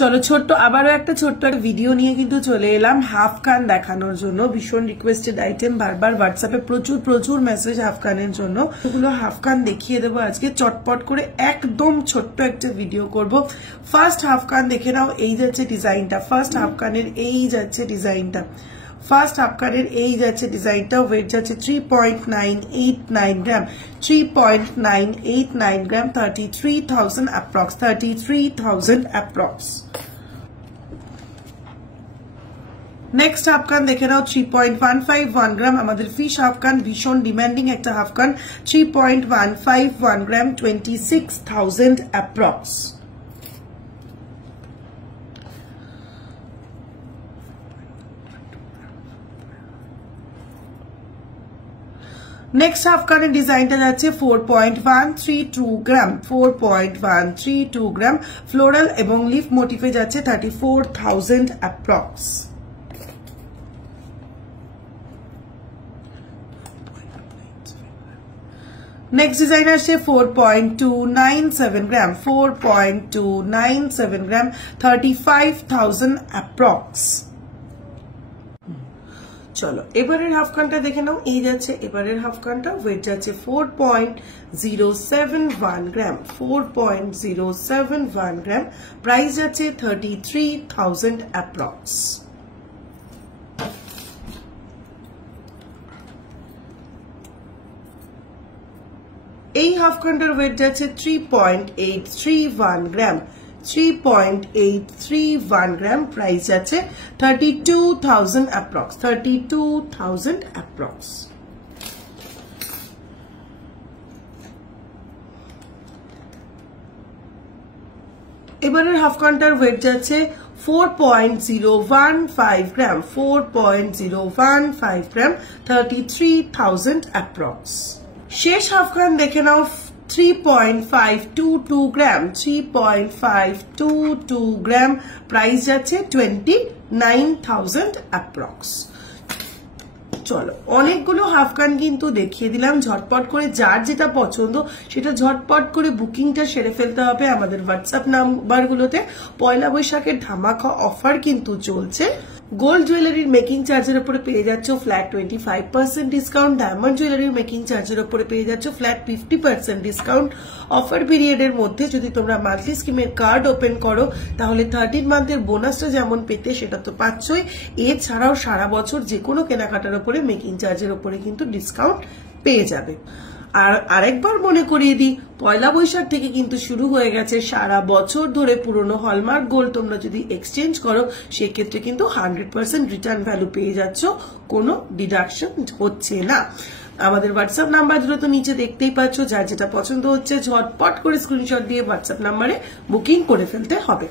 চলো ছোট্ট আবারও একটা ছোট্ট ভিডিও নিয়ে কিন্তু চলে এলাম হাফ কান দেখানোর জন্য। ভীষণ রিকোয়েস্টেড আইটেম, বারবার হোয়াটসঅ্যাপে প্রচুর মেসেজ হাফ কানের জন্য। এগুলো হাফ কান দেখিয়ে দেবো আজকে চটপট করে, একদম ছোট্ট একটা ভিডিও করব। ফার্স্ট হাফ কান দেখে নাও, এই যাচ্ছে ডিজাইনটা। ফার্স্ট হাফ কানের এই যাচ্ছে ডিজাইনটা। ফার্স্ট হাফ কানের এই যাচ্ছে ডিজাইনটা। ওয়েট যাচ্ছে 3.989 গ্রাম। 3.989 গ্রাম, 33,000 অ্যাপ্রক্স। 33,000 অ্যাপ্রক্স। নেক্সট হাফ কান দেখে নাও 3.151 গ্রাম। আমাদের ফিশ হাফ কান, ভীষণ ডিমান্ডিং একটা হাফ কান। 3.151 গ্রাম, 26,000 অ্যাপ্রক্স। নেক্সট হাফ কানের ডিজাইনটা যাচ্ছে 4.132 গ্রাম। 4.132 গ্রাম, ফ্লোরাল এবং লিফ মোটিভে যাচ্ছে 34,000 অ্যাপ্রক্স। নেক্সট ডিজাইন আসছে 4.297 গ্রাম। 4.297 গ্রাম, 35,000 অ্যাপ্রক্স। চলো এবারের হাফ কানটা দেখে নাও, এই যাচ্ছে এবারের হাফ কানটা। ওয়েট যাচ্ছে 4.071 গ্রাম। 4.071 গ্রাম, প্রাইস যাচ্ছে 33,000 অ্যাপ্রক্স। এই হাফ কানটার ওয়েট যাচ্ছে 3.831 গ্রাম। 3.831 গ্রাম, প্রাইস যাচ্ছে 32,000 অ্যাপ্রক্স। 32,000 অ্যাপ্রক্স। এবারের হাফ কানটার ওয়েট যাচ্ছে 4.015 গ্রাম। 4.015 গ্রাম, 33,000 অ্যাপ্রক্স। শেষ হাফ কান দেখে নাও 3.522 গ্রাম। 3.522 গ্রাম, প্রাইস যাচ্ছে 29,000 অ্যাপ্রক্স। চলো অনেকগুলো হাফ কান কিন্তু দেখিয়ে দিলাম। ঝটপট করে যার যেটা পছন্দ সেটা ঝটপট করে বুকিংটা সেরে ফেলতে হবে আমাদের হোয়াটসঅ্যাপ নাম্বারগুলোতে। পয়লা বৈশাখের ধামাকা অফার কিন্তু চলছে। গোল্ড জুয়েলারির মেকিং চার্জের উপরে পেয়ে যাচ্ছ ফ্ল্যাট 25% ডিসকাউন্ট। ডায়মন্ড জুয়েলারির মেকিং চার্জের উপরে পেয়ে যাচ্ছ ফ্ল্যাট 50% ডিসকাউন্ট। অফার পিরিয়ডের মধ্যে যদি তোমরা মান্থলি স্কিমের কার্ড ওপেন করো তাহলে 13 মান্থের বোনাসটা যেমন পেতে সেটা তো পাচ্ছই, এছাড়াও সারা বছর যে কোনো কেনাকাটার উপরে মেকিং চার্জের উপরে কিন্তু ডিসকাউন্ট পেয়ে যাবে। আর আরেকবার মনে করিয়ে দিই, পয়লা বৈশাখ থেকে কিন্তু শুরু হয়ে গেছে সারা বছর ধরে পুরনো হলমার্ক গোল্ড তোমরা যদি এক্সচেঞ্জ করো সেক্ষেত্রে কিন্তু 100% রিটার্ন ভ্যালু পেয়ে যাচ্ছ, কোনো ডিডাকশন হচ্ছে না। আমাদের হোয়াটসঅ্যাপ নাম্বারগুলো তো নিচে দেখতেই পাচ্ছ। যার যেটা পছন্দ হচ্ছে ঝটপট করে স্ক্রিনশট দিয়ে হোয়াটসঅ্যাপ নাম্বারে বুকিং করে ফেলতে হবে।